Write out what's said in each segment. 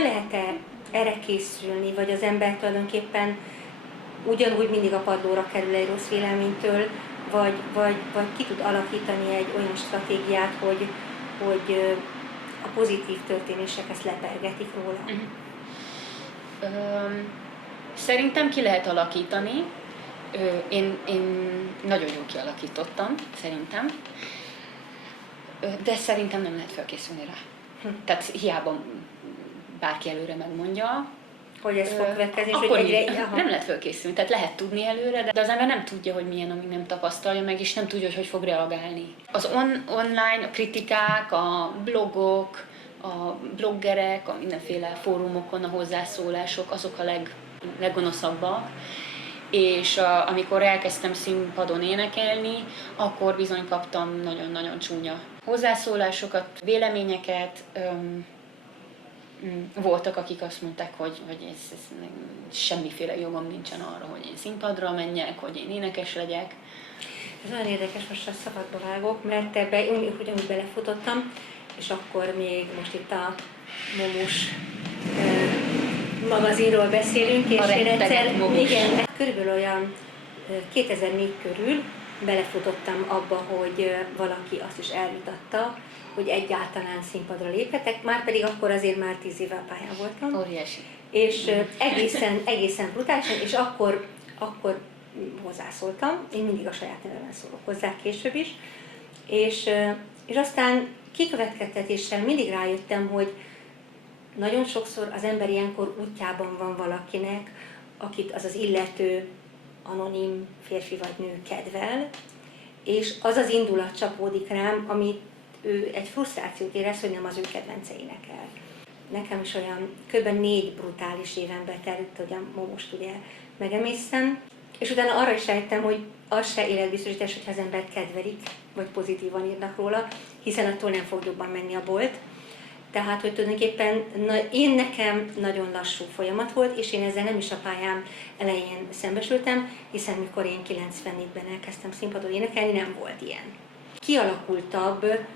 Föl lehet-e erre készülni, vagy az ember tulajdonképpen ugyanúgy mindig a padlóra kerül egy rossz véleménytől, vagy ki tud alakítani egy olyan stratégiát, hogy a pozitív történések ezt lepergetik róla? Szerintem ki lehet alakítani. Én nagyon jól kialakítottam, szerintem. De szerintem nem lehet felkészülni rá. Tehát hiába bárki előre megmondja, hogy ez fog következni, akkor hogy nem lehet felkészülni. Tehát lehet tudni előre, de az ember nem tudja, hogy milyen, amíg nem tapasztalja meg, és nem tudja, hogy fog reagálni. Az online a kritikák, a blogok, a bloggerek, a mindenféle fórumokon a hozzászólások, azok a leggonoszabbak. És amikor elkezdtem színpadon énekelni, akkor bizony kaptam nagyon-nagyon csúnya hozzászólásokat, véleményeket. Voltak, akik azt mondták, hogy ez semmiféle jogom nincsen arra, hogy én színpadra menjek, hogy én énekes legyek. Ez nagyon érdekes, most a szabadba vágok, mert ebbe ugyanúgy belefutottam, és akkor még most itt a Momus magazinról beszélünk, és én egyszer, igen, körülbelül olyan 2004 körül belefutottam abba, hogy valaki azt is elvitatta, hogy egyáltalán színpadra léphetek, már pedig akkor azért már 10 éve a pályán voltam. Óriási. És egészen brutálisan, és akkor hozzászóltam, én mindig a saját nevemben szólok hozzá, később is, és aztán kikövetkeztetéssel mindig rájöttem, hogy nagyon sokszor az ember ilyenkor útjában van valakinek, akit az illető anonim férfi vagy nő kedvel, és az az indulat csapódik rám, amit ő egy frusztrációt érez, hogy nem az ő kedvence énekel. Nekem is olyan kb. 4 brutális éven betelt, hogy most ugye megemésztem, és utána arra is rájöttem, hogy az se életbiztosítás, hogyha az embert kedvelik, vagy pozitívan írnak róla, hiszen attól nem fog jobban menni a bolt. Tehát, hogy tulajdonképpen nekem nagyon lassú folyamat volt, és én ezzel nem is a pályám elején szembesültem, hiszen mikor én 94-ben elkezdtem színpadon énekelni, nem volt ilyen. Kialakultabb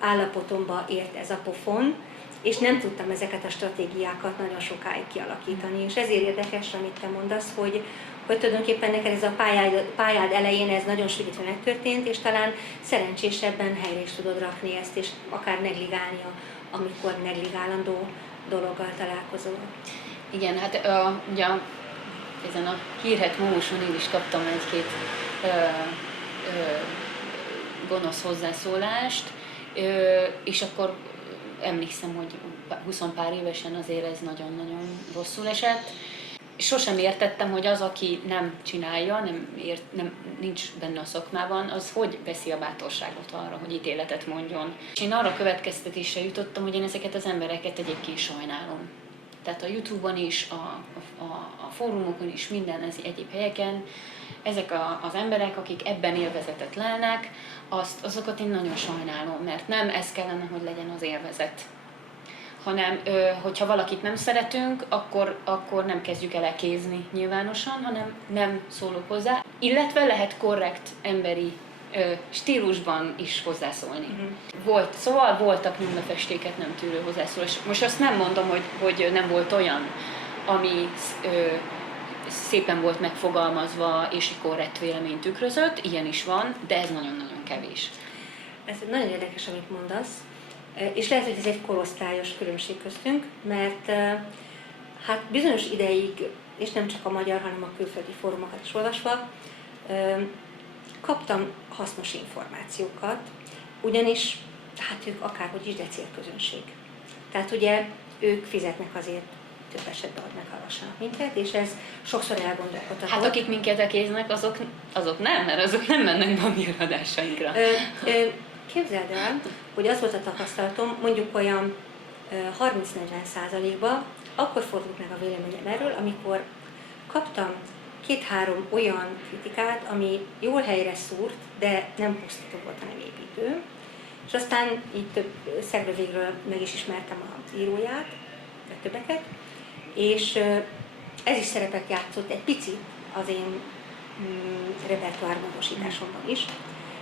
állapotomba ért ez a pofon, és nem tudtam ezeket a stratégiákat nagyon sokáig kialakítani. És ezért érdekes, amit te mondasz, hogy tulajdonképpen neked ez a pályád elején ez nagyon sűrítve megtörtént, és talán szerencsésebben helyre is tudod rakni ezt, és akár negligálni, amikor negligálandó dologgal találkozol. Igen, hát ugye ezen a hírhedt Momuson én is kaptam egy-két gonosz hozzászólást, és akkor emlékszem, hogy 20 pár évesen azért ez nagyon-nagyon rosszul esett. Sosem értettem, hogy az, aki nem csinálja, nincs benne a szakmában, az hogy veszi a bátorságot arra, hogy ítéletet mondjon. És én arra következtetésre jutottam, hogy én ezeket az embereket egyébként sajnálom. Tehát a YouTube-on is, a fórumokon is, minden egyéb helyeken, ezek az emberek, akik ebben élvezetet lelnek, azokat én nagyon sajnálom, mert nem ez kellene, hogy legyen az élvezet. Hanem, hogyha valakit nem szeretünk, akkor nem kezdjük el ekézni nyilvánosan, hanem nem szólok hozzá. Illetve lehet korrekt emberi stílusban is hozzászólni. Szóval voltak nyomdafestéket nem tűrő hozzászólás. Most azt nem mondom, hogy nem volt olyan, ami szépen volt megfogalmazva és egy korrekt véleményt tükrözött, ilyen is van, de ez nagyon-nagyon kevés. Ez nagyon érdekes, amit mondasz. És lehet, hogy ez egy korosztályos különbség köztünk, mert hát bizonyos ideig, és nem csak a magyar, hanem a külföldi fórumokat is olvasva, kaptam hasznos információkat, ugyanis hát ők akárhogy is, de célközönség. Tehát ugye ők fizetnek azért több esetben, hogy meghallgassanak minket, és ez sokszor elgondolkodható. Hát akik minket ekéznek, azok nem, mert azok nem mennek be a mi adásainkra. Képzeld el, hogy az volt a tapasztalatom, mondjuk olyan 30-40%-ban, akkor fordult meg a véleményem erről, amikor kaptam 2-3 olyan kritikát, ami jól helyre szúrt, de nem pusztító volt, hanem építő. És aztán így több szegre végről meg is ismertem az íróját, de többeket, és ez is szerepet játszott egy picit az én repertoármódosításomban is.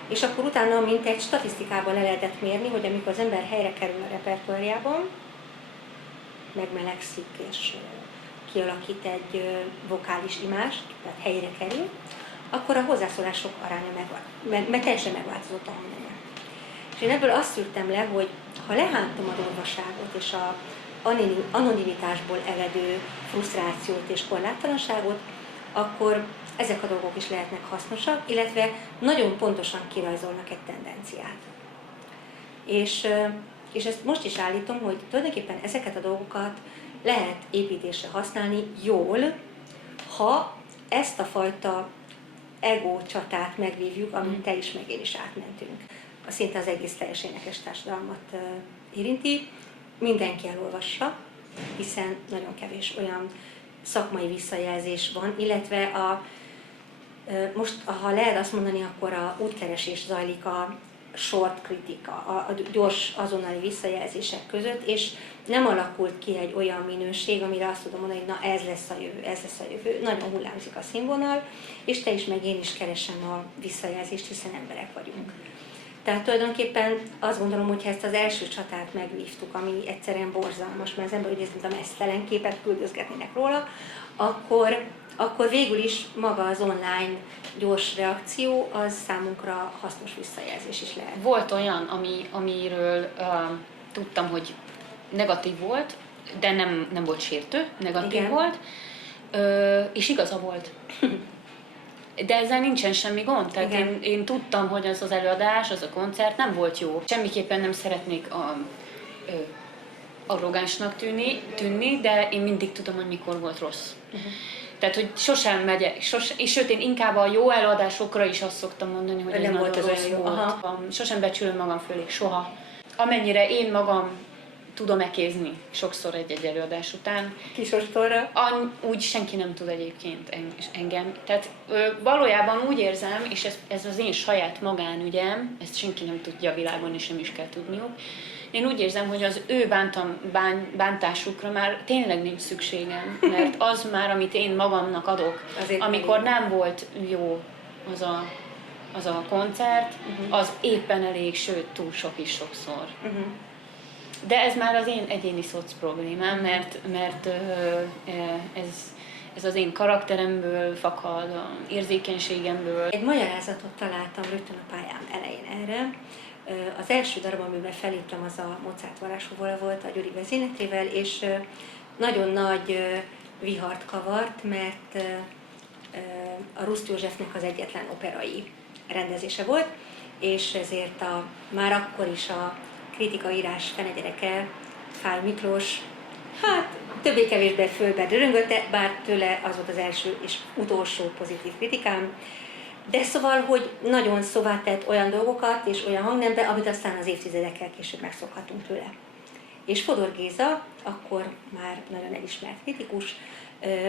És akkor utána, mint egy statisztikában le lehetett mérni, hogy amikor az ember helyre kerül a repertoárjában, megmelegszik és kialakít egy vokális imást, tehát helyre kerül, akkor a hozzászólások aránya teljesen megváltozott a hangnemben. És én ebből azt szűrtem le, hogy ha lehántom a durvaságot és a anonimitásból eredő frusztrációt és korláttalanságot, akkor ezek a dolgok is lehetnek hasznosak, illetve nagyon pontosan kirajzolnak egy tendenciát. És ezt most is állítom, hogy tulajdonképpen ezeket a dolgokat lehet építésre használni jól, ha ezt a fajta ego csatát megvívjuk, amit te is, meg én is átmentünk. Szinte az egész teljes énekes társadalmat érinti. Mindenki elolvassa, hiszen nagyon kevés olyan szakmai visszajelzés van, illetve most, ha lehet azt mondani, akkor a útkeresés zajlik a short kritika, a gyors azonnali visszajelzések között, és nem alakult ki egy olyan minőség, amire azt tudom mondani, hogy na ez lesz a jövő, ez lesz a jövő. Nagyon hullámzik a színvonal, és te is, meg én is keresem a visszajelzést, hiszen emberek vagyunk. Tehát tulajdonképpen azt gondolom, hogy ha ezt az első csatát megvívtuk, ami egyszerűen borzalmas, mert az ember úgy érzi, mint a mesztelen képet küldözgetnének róla, akkor végül is maga az online gyors reakció, az számunkra hasznos visszajelzés is lehet. Volt olyan, amiről tudtam, hogy negatív volt, de nem volt sértő, negatív Igen. volt, és igaza volt. De ezzel nincsen semmi gond, tehát én tudtam, hogy az előadás, az a koncert nem volt jó. Semmiképpen nem szeretnék arrogánsnak tűnni, de én mindig tudom, hogy mikor volt rossz. Tehát, hogy sosem megyek, és sőt, én inkább a jó előadásokra is azt szoktam mondani, hogy ez nagyon rossz volt. Sosem becsülöm magam fölé, soha. Amennyire én magam tudom ekézni sokszor egy előadás után. Kisostorra? Úgy senki nem tud egyébként engem. Tehát valójában úgy érzem, és ez az én saját magánügyem, ezt senki nem tudja a világon, és nem is kell tudniuk. Én úgy érzem, hogy az ő bántásukra már tényleg nincs szükségem, mert az már, amit én magamnak adok, amikor nem volt jó az a koncert, az éppen elég, sőt túl sok is sokszor. De ez már az én egyéni szoc problémám, mert ez az én karakteremből fakad, az érzékenységemből. Egy magyarázatot találtam rögtön a pályám elején erre. Az első darab, amiben feléptem, az a Mozart varázsóvola volt a Gyuri vezényletével, és nagyon nagy vihart kavart, mert a Ruszt Józsefnek az egyetlen operai rendezése volt, és ezért már akkor is a kritikaírás fenegyereke, Fáy Miklós, többé-kevésbé fölbe döröngölte, bár tőle az volt az első és utolsó pozitív kritikám. De szóval, hogy nagyon szóvá tett olyan dolgokat és olyan hangnembe, amit aztán az évtizedekkel később megszokhatunk tőle. És Fodor Géza, akkor már nagyon elismert kritikus,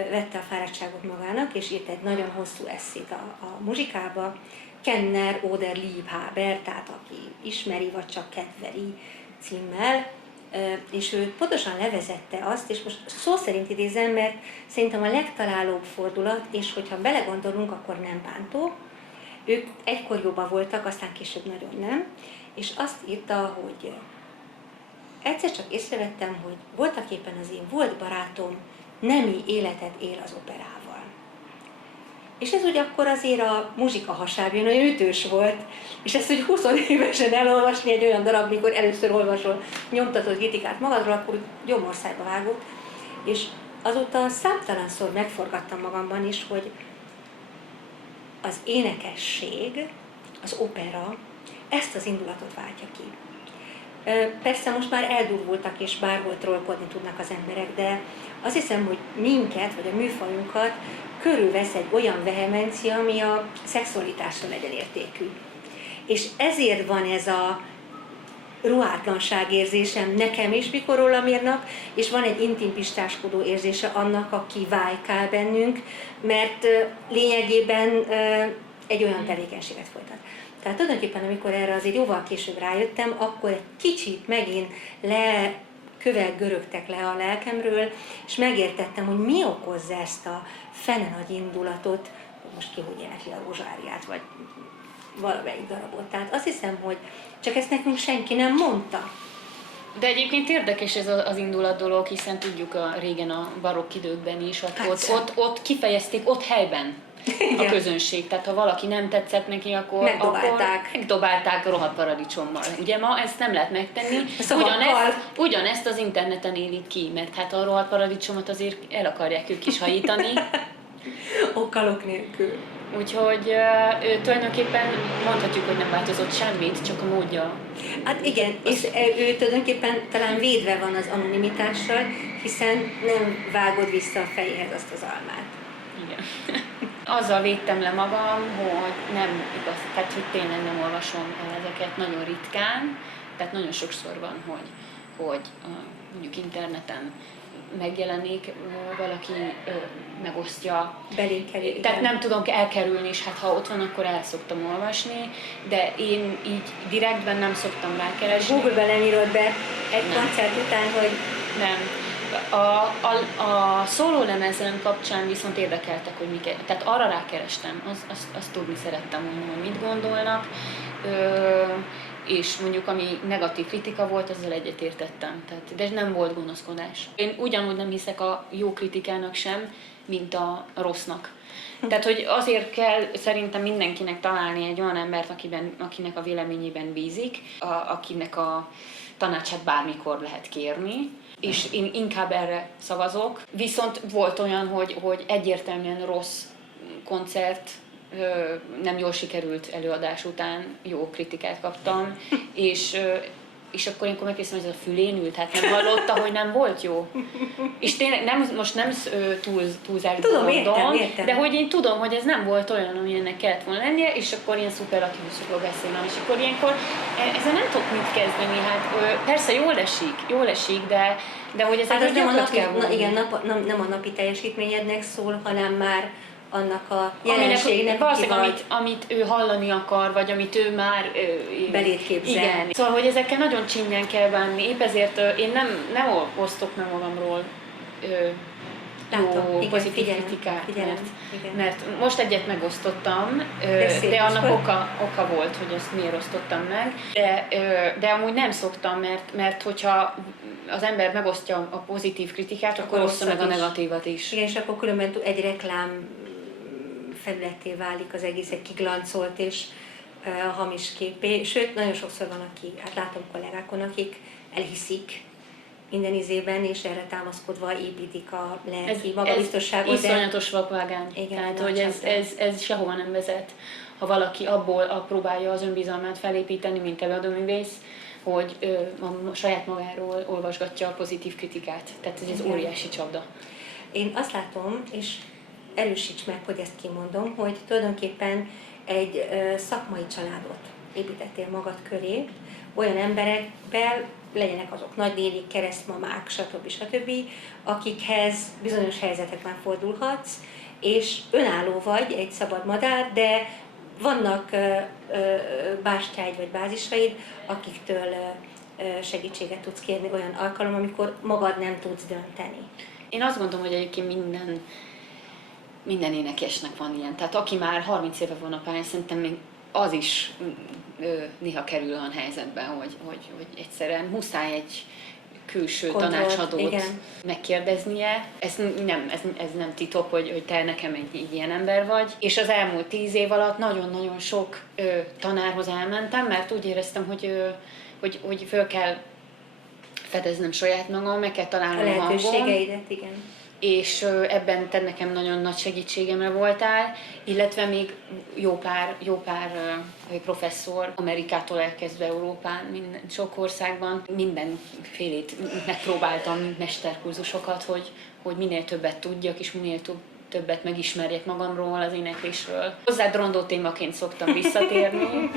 vette a fáradtságot magának, és írt egy nagyon hosszú esszét a muzsikába, Kenner oder Liebhaber, tehát aki ismeri, vagy csak kedveli címmel, és ő pontosan levezette azt, és most szó szerint idézem, mert szerintem a legtalálóbb fordulat, és hogyha belegondolunk, akkor nem bántó. Ők egykor jobban voltak, aztán később nagyon nem, és azt írta, hogy egyszer csak észrevettem, hogy voltak éppen az én volt barátom nemi életet él az operával. És ez úgy akkor azért a muzsika hasábján olyan ütős volt, és ezt úgy 20 évesen elolvasni egy olyan darab, mikor először olvasol nyomtatott kritikát magadról, akkor úgy gyomorszájba vágott, és azóta számtalanszor megforgattam magamban is, hogy az énekesség, az opera ezt az indulatot váltja ki. Persze most már eldurvultak és bárhol trollkodni tudnak az emberek, de azt hiszem, hogy minket, vagy a műfajunkat körülvesz egy olyan vehemencia, ami a szexualitásra legyen értékű. És ezért van ez a ruhátlanság érzésem nekem is, mikor rólam írnak, és van egy intim pistáskodó érzése annak, aki vájkál bennünk, mert lényegében egy olyan tevékenységet folytat. Tehát tulajdonképpen, amikor erre azért jóval később rájöttem, akkor egy kicsit megint kövek görögtek le a lelkemről, és megértettem, hogy mi okozza ezt a fene nagy indulatot, hogy most ki hogy énekli a Rózsáriát, vagy valamelyik darabot. Tehát azt hiszem, hogy csak ezt nekünk senki nem mondta. De egyébként érdekes ez az indulat dolog, hiszen tudjuk régen a barokk időkben is, ott kifejezték ott helyben a közönség. Tehát ha valaki nem tetszett neki, akkor megdobálták rohadt paradicsommal. Ugye ma ezt nem lehet megtenni. Ugyanezt az interneten élik ki, mert hát a rohadt paradicsomot azért el akarják ők is hajítani. Okalok nélkül. Úgyhogy tulajdonképpen mondhatjuk, hogy nem változott semmit, csak a módja. Hát igen, és ő tulajdonképpen talán védve van az anonimitással, hiszen nem vágod vissza a fejéhez azt az almát. Igen. Azzal védtem le magam, hogy nem igaz, tehát hogy tényleg nem olvasom el ezeket nagyon ritkán, tehát nagyon sokszor van, hogy mondjuk interneten megjelenik, valaki megosztja. Belénkeli. Tehát nem tudom elkerülni, és hát ha ott van, akkor el szoktam olvasni, de én így direktben nem szoktam rákeresni. Google-ben nem írod be egy koncert után, hogy... Nem. A szólólemezem kapcsán viszont érdekeltek, hogy miket, tehát arra rákerestem, azt tudni szerettem volna, hogy mit gondolnak, és mondjuk ami negatív kritika volt, azzal egyetértettem, de nem volt gonoszkodás. Én ugyanúgy nem hiszek a jó kritikának sem, mint a rossznak. Tehát, hogy azért kell szerintem mindenkinek találni egy olyan embert, akinek a véleményében bízik, akinek a tanácsát bármikor lehet kérni, és én inkább erre szavazok. Viszont volt olyan, hogy egyértelműen rossz koncert, nem jól sikerült előadás után jó kritikát kaptam, és akkor én megkérdeztem, hogy ez a fülén ült, hát nem hallotta, hogy nem volt jó. És tényleg most nem túlzásban mondom, értem. De hogy én tudom, hogy ez nem volt olyan, ami ennek kellett volna lennie, és akkor ilyen szuperlatívusokról beszélnem, és akkor ilyenkor ezzel nem tudok mit kezdeni. Hát persze jól esik, de hogy ez hát nem nem a napi teljesítményednek szól, hanem már annak a jelenségnek, amit ő hallani akar, vagy amit ő már belét képzel. Igen. Szóval, hogy ezekkel nagyon csinyán kell bánni, épp ezért én nem osztok meg magamról pozitív kritikát, mert most egyet megosztottam, de annak oka volt, hogy azt miért osztottam meg, de amúgy nem szoktam, mert hogyha az ember megosztja a pozitív kritikát, akkor osztja meg a negatívat is. Igen, és akkor különben egy reklám felületté válik az egész, egy kiglancolt és hamis képé. Sőt, nagyon sokszor van, hát látom kollégákon, akik elhiszik minden izében, és erre támaszkodva építik a lelki magabiztosságot. Ez iszonyatos vakvágány. Tehát, hogy ez sehova nem vezet. Ha valaki abból próbálja az önbizalmát felépíteni, mint előadóművész, hogy a saját magáról olvasgatja a pozitív kritikát. Tehát ez óriási csapda. Én azt látom, és erősíts meg, hogy ezt kimondom, hogy tulajdonképpen egy szakmai családot építettél magad köré, olyan emberekkel, legyenek azok nagynénik, keresztmamák, stb., akikhez bizonyos helyzetekben fordulhatsz, és önálló vagy, egy szabad madár, de vannak bástyáid vagy bázisaid, akiktől segítséget tudsz kérni olyan alkalom, amikor magad nem tudsz dönteni. Én azt gondolom, hogy egyébként minden énekesnek van ilyen. Tehát aki már 30 éve van a pályán, szerintem még az is néha kerül olyan helyzetben, hogy egyszerűen muszáj egy külső tanácsadót megkérdeznie. Ez nem titok, hogy te nekem egy ilyen ember vagy. És az elmúlt 10 év alatt nagyon-nagyon sok tanárhoz elmentem, mert úgy éreztem, hogy föl kell fedeznem saját magam, meg kell találnom a lehetőségeidet, igen. És ebben te nekem nagyon nagy segítségemre voltál, illetve még jó pár professzor, Amerikától elkezdve Európán, sok országban, mindenfélét megpróbáltam, mint mesterkurzusokat, hogy minél többet tudjak, és minél többet megismerjek magamról, az éneklésről. Hozzád rondó témaként szoktam visszatérni.